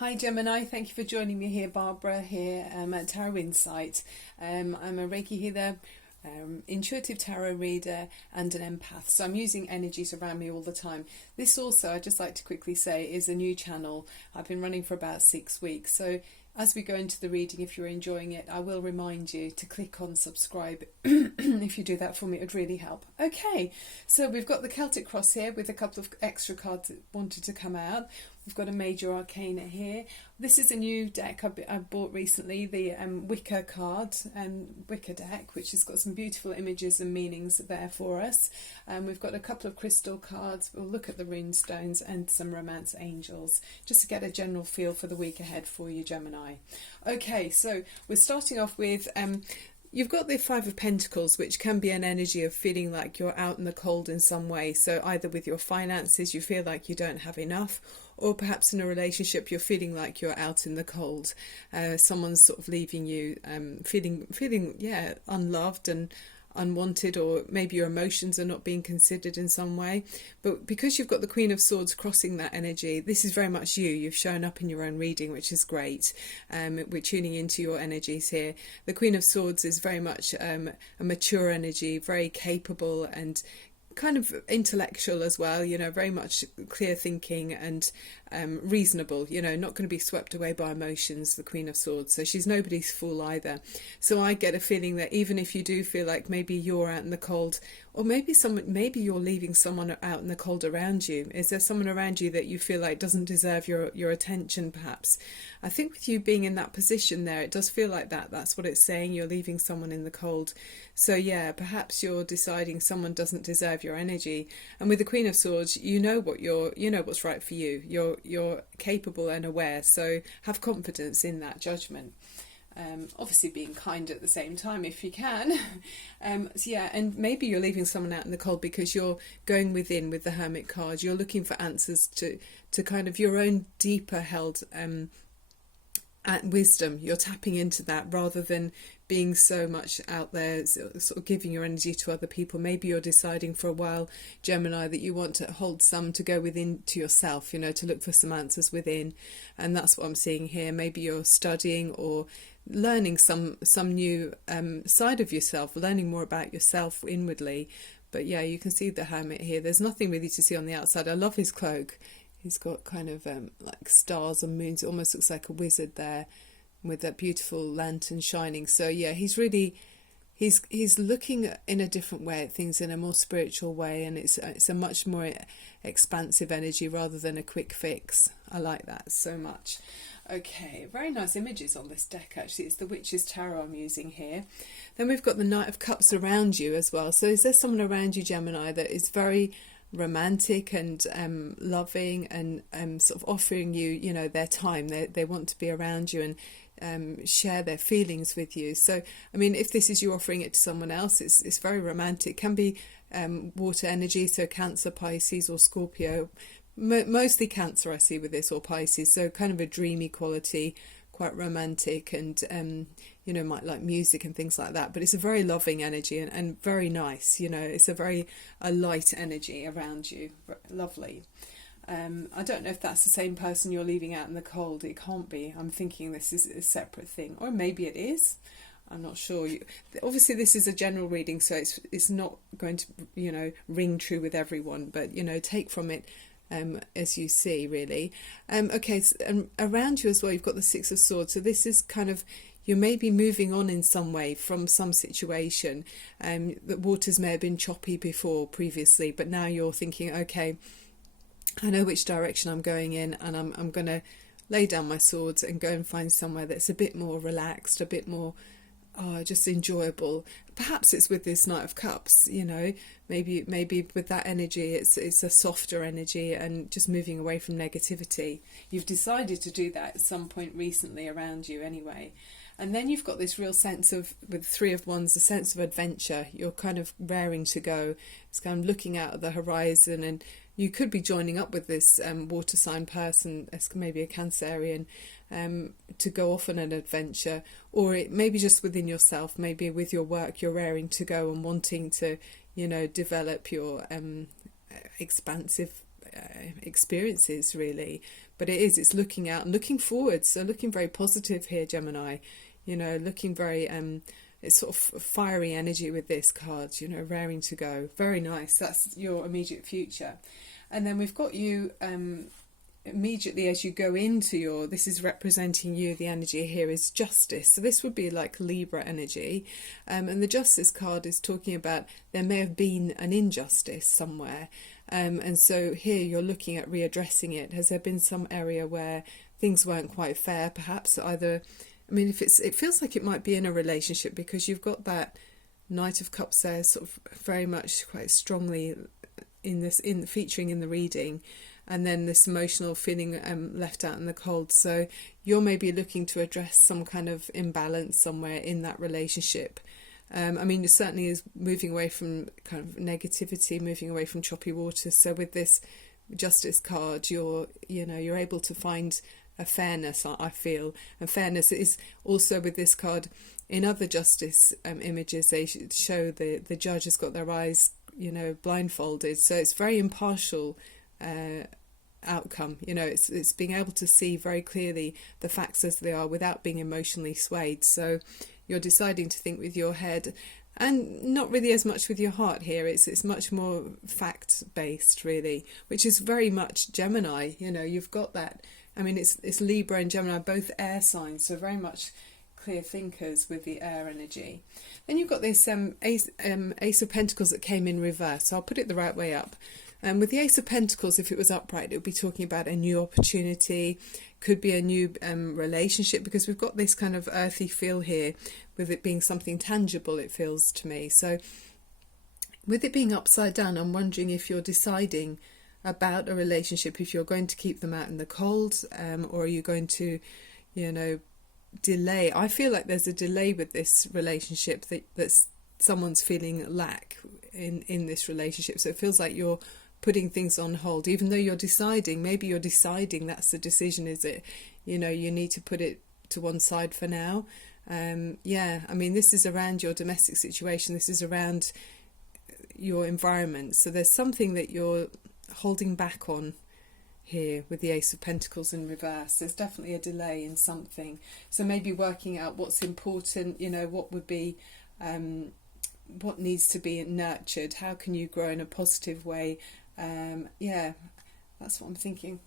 Hi Gemini, thank you for joining me here. Barbara here at Tarot Insight. I'm a Reiki healer, intuitive tarot reader and an empath. So I'm using energies around me all the time. This also, I'd just like to quickly say, is a new channel. I've been running for about 6 weeks. So as we go into the reading, if you're enjoying it, I will remind you to click on subscribe. If you do that for me, it would really help. Okay, so we've got the Celtic Cross here with a couple of extra cards that wanted to come out. We've got a Major Arcana here. This is a new deck I bought recently, the Wicca card and Wicca deck, which has got some beautiful images and meanings there for us. We've got a couple of crystal cards. We'll look at the rune stones and some romance angels, just to get a general feel for the week ahead for you, Gemini. Okay, so we're starting off with you've got the Five of Pentacles, which can be an energy of feeling like you're out in the cold in some way. So either with your finances, you feel like you don't have enough, or perhaps in a relationship, you're feeling like you're out in the cold. Someone's sort of leaving you, feeling unloved and unwanted, or maybe your emotions are not being considered in some way. But because you've got the Queen of Swords crossing that energy, this is very much you. You've shown up in your own reading, which is great. We're tuning into your energies here. The Queen of Swords is very much a mature energy, very capable and kind of intellectual as well, very much clear thinking and reasonable, not going to be swept away by emotions, the Queen of Swords. So she's nobody's fool either. So I get a feeling that even if you do feel like maybe you're out in the cold, or maybe you're leaving someone out in the cold around you. Is there someone around you that you feel like doesn't deserve your attention, perhaps? I think with you being in that position there, it does feel like that's what it's saying. You're leaving someone in the cold. So yeah, perhaps you're deciding someone doesn't deserve your energy. And with the Queen of Swords, you know what's right for you. You're capable and aware. So have confidence in that judgment. Obviously being kind at the same time if you can. And maybe you're leaving someone out in the cold because you're going within with the Hermit card. You're looking for answers to kind of your own deeper held wisdom. You're tapping into that rather than being so much out there, sort of giving your energy to other people. Maybe you're deciding for a while, Gemini, that you want to hold some to go within to yourself, to look for some answers within. And that's what I'm seeing here. Maybe you're studying or learning some new side of yourself, learning more about yourself inwardly. But yeah, you can see the Hermit here. There's nothing really to see on the outside. I love his cloak. He's got kind of like stars and moons. It almost looks like a wizard there with that beautiful lantern shining. So yeah, he's looking in a different way at things, in a more spiritual way, and it's a much more expansive energy rather than a quick fix. I like that so much. Okay, very nice images on this deck actually. It's the Witch's Tarot I'm using here. Then we've got the Knight of Cups around you as well. So is there someone around you, Gemini, that is very romantic and loving and sort of offering you, their time? They want to be around you and share their feelings with you. So I mean, if this is you offering it to someone else, it's very romantic. It can be water energy, so Cancer, Pisces or Scorpio. Mostly Cancer I see with this, or Pisces. So kind of a dreamy quality, quite romantic, and might like music and things like that. But it's a very loving energy and very nice. It's a light energy around you. Lovely. I don't know if that's the same person you're leaving out in the cold. It can't be. I'm thinking this is a separate thing, or maybe it is. I'm not sure. Obviously, this is a general reading, so it's not going to ring true with everyone. But take from it as you see, really. Okay, so, around you as well, you've got the Six of Swords. So this is kind of, you may be moving on in some way from some situation. The waters may have been choppy previously, but now you're thinking, okay, I know which direction I'm going in, and I'm going to lay down my swords and go and find somewhere that's a bit more relaxed, a bit more just enjoyable. Perhaps it's with this Knight of Cups, maybe with that energy, it's a softer energy and just moving away from negativity. You've decided to do that at some point recently around you anyway. And then you've got this real sense of, with Three of Wands, a sense of adventure. You're kind of raring to go. It's kind of looking out at the horizon, and you could be joining up with this water sign person, as maybe a Cancerian, to go off on an adventure. Or it maybe just within yourself, maybe with your work, you're raring to go and wanting to, develop your expansive experiences really. But it's looking out and looking forward, so looking very positive here, Gemini. Looking very it's sort of fiery energy with this card, raring to go. Very nice. That's your immediate future. And then we've got you immediately as you go into this is representing you, the energy here is justice. So this would be like Libra energy. And the justice card is talking about there may have been an injustice somewhere. And so here you're looking at readdressing it. Has there been some area where things weren't quite fair, perhaps? Either, it feels like it might be in a relationship, because you've got that Knight of Cups there, sort of very much quite strongly featuring in the reading, and then this emotional feeling left out in the cold. So you're maybe looking to address some kind of imbalance somewhere in that relationship. It certainly is moving away from kind of negativity, moving away from choppy waters. So with this Justice card, you're able to find a fairness, I feel. And fairness is also with this card. In other Justice images, they show the judge has got their eyes, blindfolded. So it's very impartial outcome. It's being able to see very clearly the facts as they are without being emotionally swayed. So you're deciding to think with your head and not really as much with your heart here. It's much more fact based really, which is very much Gemini. You've got that. It's Libra and Gemini, both air signs, so very much clear thinkers with the air energy. Then you've got this Ace of Pentacles that came in reverse, so I'll put it the right way up. With the Ace of Pentacles, if it was upright, it would be talking about a new opportunity, could be a new relationship, because we've got this kind of earthy feel here, with it being something tangible, it feels to me. So with it being upside down, I'm wondering if you're deciding about a relationship, if you're going to keep them out in the cold, or are you going to, delay. I feel like there's a delay with this relationship, that's someone's feeling lack in this relationship. So it feels like you're putting things on hold, even though you're deciding, that's the decision, is it? You need to put it to one side for now. This is around your domestic situation. This is around your environment. So there's something that you're holding back on here with the Ace of Pentacles in reverse. There's definitely a delay in something. So maybe working out what's important, what would be, what needs to be nurtured. How can you grow in a positive way? That's what I'm thinking.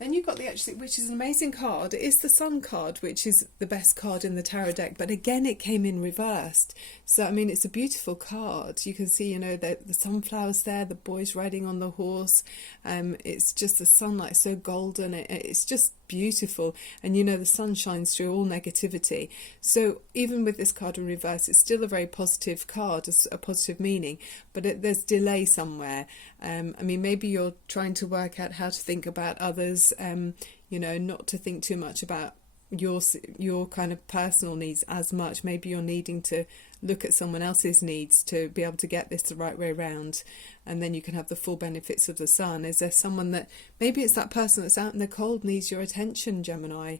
Then you've got which is an amazing card. It is the Sun card, which is the best card in the tarot deck. But again, it came in reversed. So, it's a beautiful card. You can see, the sunflowers there, the boys riding on the horse. It's just the sunlight so golden. It's just beautiful. And, the sun shines through all negativity. So even with this card in reverse, it's still a very positive card, a positive meaning. But there's delay somewhere. Maybe you're trying to work out how to think about others, not to think too much about your kind of personal needs as much. Maybe you're needing to look at someone else's needs to be able to get this the right way around, and then you can have the full benefits of the sun. Is there someone that, maybe it's that person that's out in the cold, needs your attention, Gemini?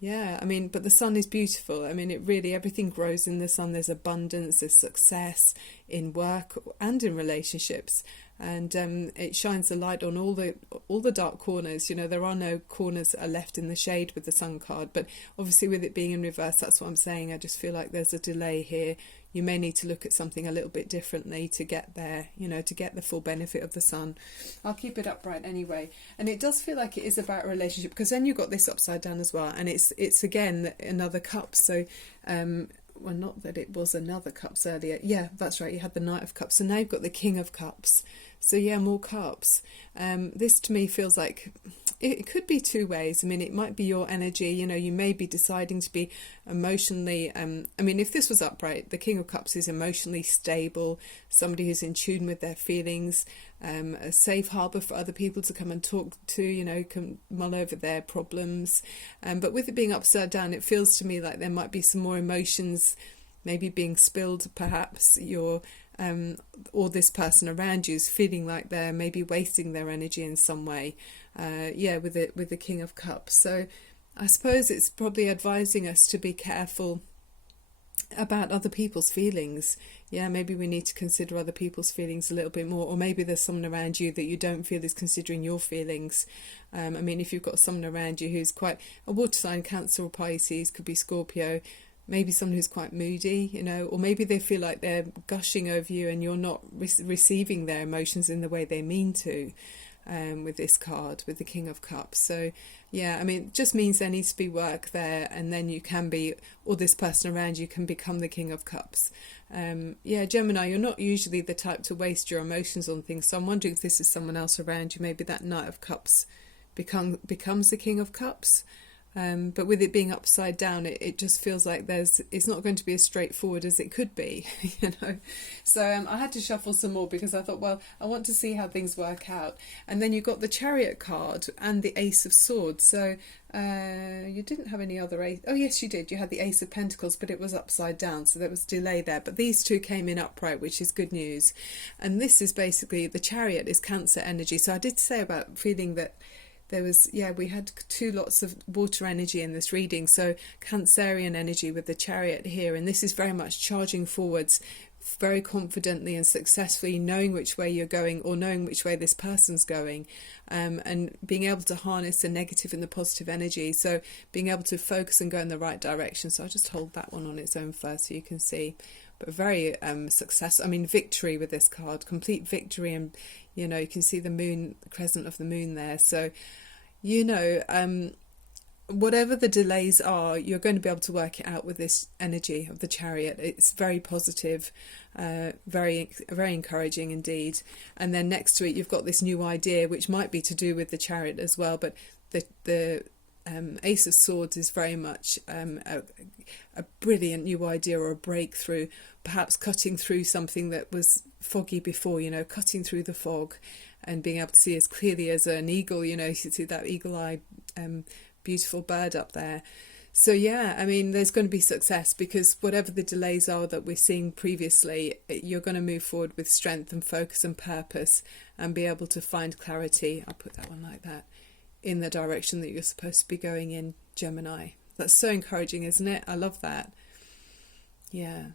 But the sun is beautiful. It really, everything grows in the sun. There's abundance, there's success in work and in relationships. And it shines the light on all the dark corners. There are no corners that are left in the shade with the Sun card. But obviously with it being in reverse, that's what I'm saying. I just feel like there's a delay here. You may need to look at something a little bit differently to get there, to get the full benefit of the Sun. I'll keep it upright anyway. And it does feel like it is about a relationship, because then you've got this upside down as well. And it's again another cup. So well, not that it was another cups earlier. Yeah, that's right. You had the Knight of Cups. So now you've got the King of Cups. So yeah, more cups. This to me feels like it could be two ways. It might be your energy. You may be deciding to be emotionally. If this was upright, the King of Cups is emotionally stable, somebody who's in tune with their feelings, a safe harbour for other people to come and talk to. Can mull over their problems. But with it being upside down, it feels to me like there might be some more emotions, maybe being spilled. Perhaps or this person around you is feeling like they're maybe wasting their energy in some way. With the King of Cups. So I suppose it's probably advising us to be careful about other people's feelings. Yeah, maybe we need to consider other people's feelings a little bit more, or maybe there's someone around you that you don't feel is considering your feelings. I mean, if you've got someone around you who's quite a water sign, Cancer or Pisces, could be Scorpio, maybe someone who's quite moody, you know, or maybe they feel like they're gushing over you and you're not receiving their emotions in the way they mean to, with this card, with the King of Cups. So yeah, I mean, it just means there needs to be work there, and then you can be, or this person around you can become the King of Cups. Yeah, Gemini, you're not usually the type to waste your emotions on things, so I'm wondering if this is someone else around you. Maybe that Knight of Cups becomes the King of Cups. But with it being upside down, it just feels like it's not going to be as straightforward as it could be, you know. So I had to shuffle some more because I thought, well, I want to see how things work out. And then you got the Chariot card and the Ace of Swords. So you didn't have any other ace. Oh yes, you did. You had the Ace of Pentacles, but it was upside down, so there was delay there. But these two came in upright, which is good news. And this is basically, the Chariot is Cancer energy. So I did say about feeling that there was, yeah, we had two lots of water energy in this reading. So Cancerian energy with the Chariot here. And this is very much charging forwards very confidently and successfully, knowing which way you're going or knowing which way this person's going, and being able to harness the negative and the positive energy. So being able to focus and go in the right direction. So I'll just hold that one on its own first so you can see. But very successful. I mean, victory with this card, complete victory. And, you know, you can see the moon, the crescent of the moon there. So, you know, whatever the delays are, you're going to be able to work it out with this energy of the Chariot. It's very positive, very encouraging indeed. And then next to it, you've got this new idea, which might be to do with the Chariot as well. But the Ace of Swords is very much a brilliant new idea or a breakthrough, perhaps cutting through something that was foggy before, you know, cutting through the fog and being able to see as clearly as an eagle, you know, you can see that eagle-eye beautiful bird up there. So yeah, I mean, there's going to be success because whatever the delays are that we're seeing previously, you're going to move forward with strength and focus and purpose and be able to find clarity. I'll put that one like that, in the direction that you're supposed to be going in, Gemini. That's so encouraging, isn't it? I love that. Yeah.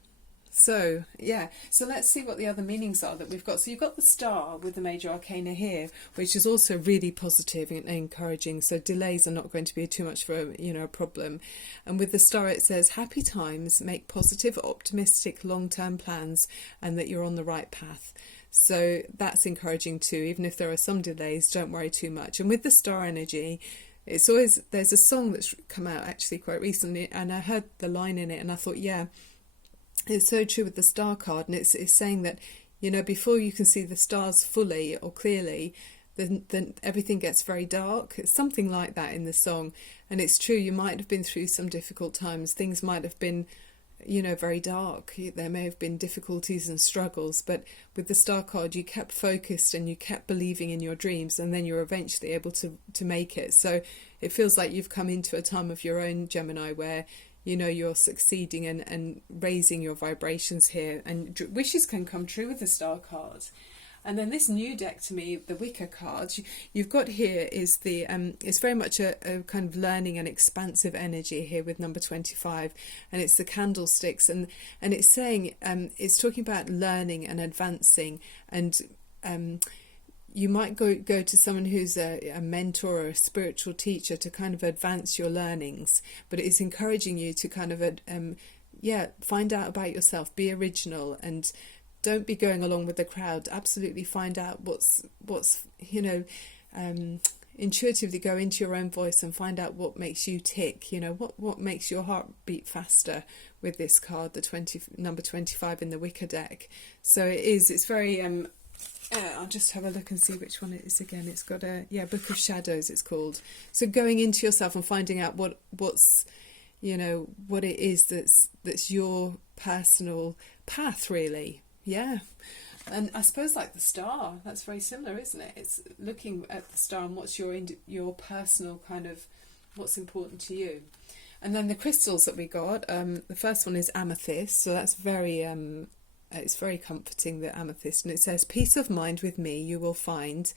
So, yeah. So let's see what the other meanings are that we've got. So you've got the Star with the Major Arcana here, which is also really positive and encouraging. So delays are not going to be too much for, you know, a problem. And with the Star, it says, happy times, make positive, optimistic, long-term plans, and that you're on the right path. So that's encouraging too. Even if there are some delays, don't worry too much. And with the Star energy, it's always, there's a song that's come out actually quite recently, and I heard the line in it and I thought, yeah, it's so true with the Star card. And it's saying that, you know, before you can see the stars fully or clearly, then everything gets very dark. It's something like that in the song. And it's true, you might have been through some difficult times. Things might have been, you know, very dark. There may have been difficulties and struggles, but with the Star card, you kept focused and you kept believing in your dreams, and then you're eventually able to make it. So it feels like you've come into a time of your own, Gemini, where, you know, you're succeeding and raising your vibrations here, and wishes can come true with the Star card. And then this new deck to me, the Wicker cards, you've got here is the, it's very much a kind of learning and expansive energy here with number 25. And it's the candlesticks. And it's saying, it's talking about learning and advancing. And you might go to someone who's a mentor or a spiritual teacher to kind of advance your learnings. But it's encouraging you to kind of, find out about yourself, be original, and don't be going along with the crowd. Absolutely find out what's you know, intuitively go into your own voice and find out what makes you tick, you know, what makes your heart beat faster with this card, the number 25 in the Wicker deck. So it's very, I'll just have a look and see which one it is again. It's got Book of Shadows it's called. So going into yourself and finding out what's, you know, what it is that's your personal path, really. Yeah. And I suppose like the Star, that's very similar, isn't it? It's looking at the Star and what's your personal kind of, what's important to you. And then the crystals that we got, the first one is amethyst, so that's very, it's very comforting, the amethyst. And it says, peace of mind with me you will find.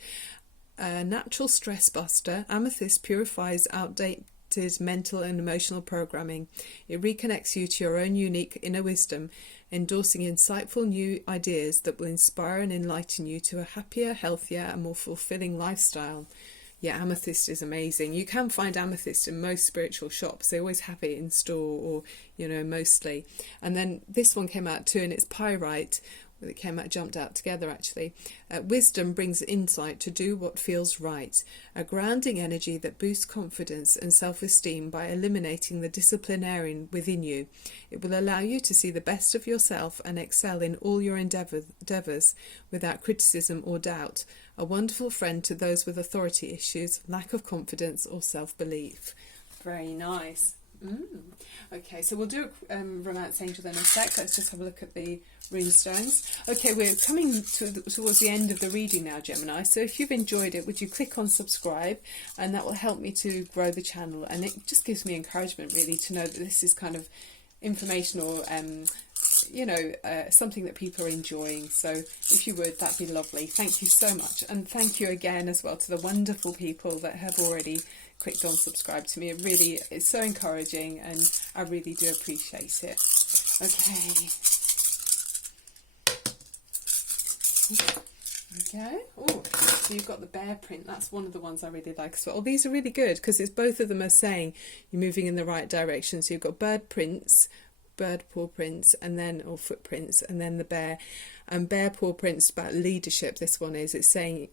A natural stress buster, amethyst purifies outdated disconnected mental and emotional programming. It reconnects you to your own unique inner wisdom, endorsing insightful new ideas that will inspire and enlighten you to a happier, healthier and more fulfilling lifestyle. Yeah, amethyst is amazing. You can find amethyst in most spiritual shops. They always have it in store, or, you know, mostly. And then this one came out too, and it's pyrite. Well, it came out, jumped out together actually. Wisdom brings insight to do what feels right. A grounding energy that boosts confidence and self-esteem by eliminating the disciplinarian within you. It will allow you to see the best of yourself and excel in all your endeavours without criticism or doubt. A wonderful friend to those with authority issues, lack of confidence or self-belief. Very nice. Okay, so we'll do a romance angel then in a sec. Let's just have a look at the runestones. Okay, we're coming towards the end of the reading now, Gemini. So if you've enjoyed it, would you click on subscribe, and that will help me to grow the channel, and it just gives me encouragement really to know that this is kind of informational, something that people are enjoying. So if you would, that'd be lovely. Thank you so much, and thank you again as well to the wonderful people that have already clicked on subscribe to me. It really is so encouraging, and I really do appreciate it. Okay. Okay. Oh, so you've got the bear print. That's one of the ones I really like as well. Oh, these are really good because it's both of them are saying you're moving in the right direction. So you've got bird paw prints, and then, or footprints, and then the bear. And bear paw prints about leadership. This one is. It's saying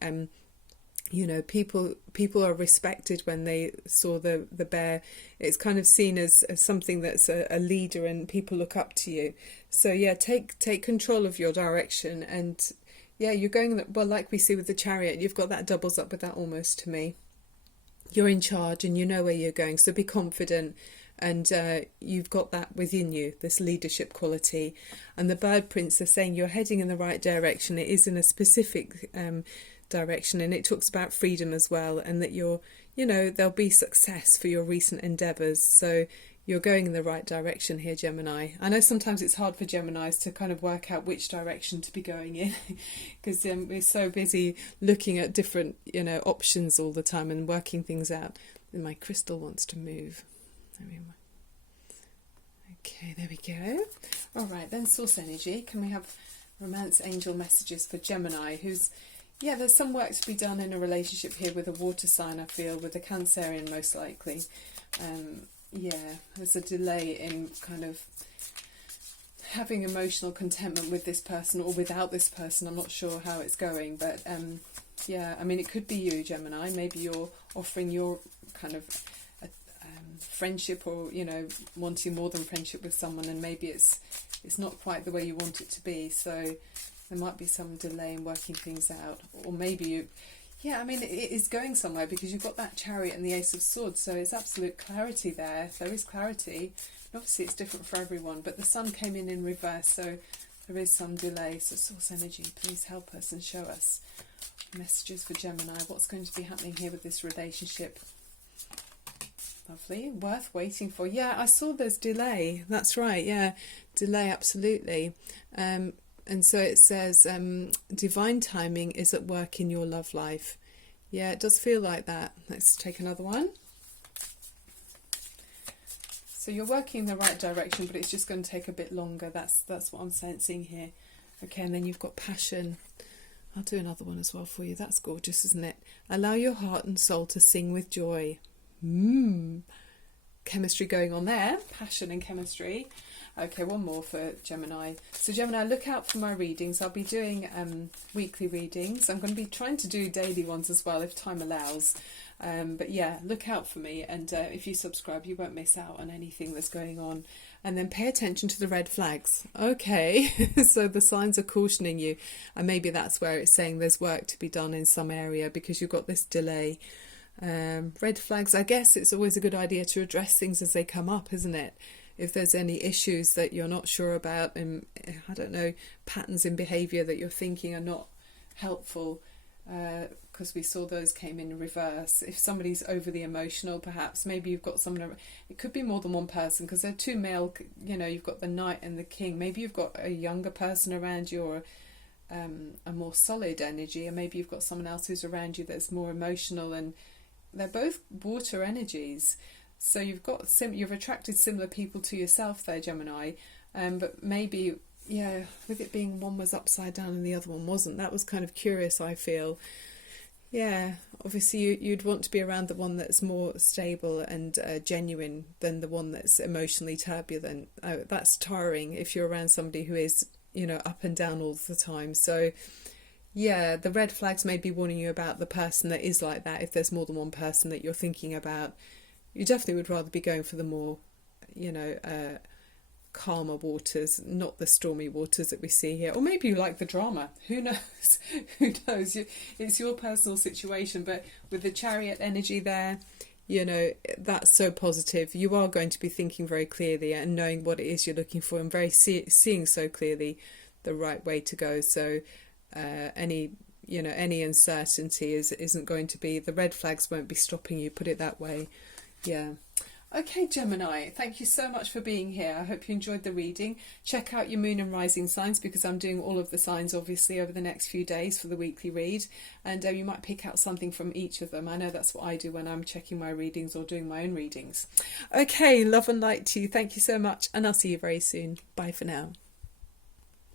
people are respected when they saw the bear. It's kind of seen as something that's a leader, and people look up to you. So yeah, take control of your direction, and yeah, you're going well, like we see with the chariot. You've got that doubles up with that almost to me. You're in charge and you know where you're going, so be confident, and you've got that within you, this leadership quality. And the bird prints are saying you're heading in the right direction. It is in a specific direction, and it talks about freedom as well, and that there'll be success for your recent endeavours. So you're going in the right direction here, Gemini. I know sometimes it's hard for Geminis to kind of work out which direction to be going in because we're so busy looking at different options all the time and working things out. And my crystal wants to move. Okay, there we go. All right, then source energy. Can we have romance angel messages for Gemini, who's there's some work to be done in a relationship here with a water sign, I feel, with a Cancerian most likely. There's a delay in kind of having emotional contentment with this person or without this person. I'm not sure how it's going, but it could be you, Gemini. Maybe you're offering your kind of friendship, or wanting more than friendship with someone, and maybe it's not quite the way you want it to be. So there might be some delay in working things out, or maybe it is going somewhere because you've got that chariot and the ace of swords, so it's absolute clarity there. There is clarity. Obviously it's different for everyone, but the sun came in reverse, so there is some delay. So source energy, please help us and show us messages for Gemini. What's going to be happening here with this relationship? Lovely. Worth waiting for. Yeah, I saw there's delay. That's right. Yeah, delay, absolutely. And so it says, divine timing is at work in your love life. Yeah, it does feel like that. Let's take another one. So you're working in the right direction, but it's just going to take a bit longer. That's what I'm sensing here. Okay, and then you've got passion. I'll do another one as well for you. That's gorgeous, isn't it? Allow your heart and soul to sing with joy. Chemistry going on there. Passion and chemistry. Okay, one more for Gemini. So Gemini, look out for my readings. I'll be doing weekly readings. I'm going to be trying to do daily ones as well if time allows. But yeah, look out for me, and if you subscribe you won't miss out on anything that's going on. And then pay attention to the red flags. Okay, so the signs are cautioning you, and maybe that's where it's saying there's work to be done in some area because you've got this delay. Red flags, I guess it's always a good idea to address things as they come up, isn't it? If there's any issues that you're not sure about, and I don't know, patterns in behaviour that you're thinking are not helpful, because we saw those came in reverse. If somebody's overly emotional, perhaps, maybe you've got someone, it could be more than one person, because they're two male, you've got the knight and the king. Maybe you've got a younger person around you, or a more solid energy, and maybe you've got someone else who's around you that's more emotional, and they're both water energies. So you've attracted similar people to yourself there, Gemini, but maybe, yeah, with it being one was upside down and the other one wasn't, that was kind of curious, I feel. Yeah, obviously you'd want to be around the one that's more stable and genuine than the one that's emotionally turbulent. That's tiring if you're around somebody who is, up and down all the time. So yeah, the red flags may be warning you about the person that is like that. If there's more than one person that you're thinking about, you definitely would rather be going for the more, calmer waters, not the stormy waters that we see here. Or maybe you like the drama. Who knows? Who knows? It's your personal situation. But with the Chariot energy there, that's so positive. You are going to be thinking very clearly and knowing what it is you're looking for, and seeing so clearly the right way to go. So any uncertainty isn't going to be, the red flags won't be stopping you, put it that way. Yeah. Okay, Gemini, thank you so much for being here. I hope you enjoyed the reading. Check out your moon and rising signs, because I'm doing all of the signs obviously over the next few days for the weekly read, and you might pick out something from each of them. I know that's what I do when I'm checking my readings or doing my own readings. Okay, love and light to you. Thank you so much, and I'll see you very soon. Bye for now.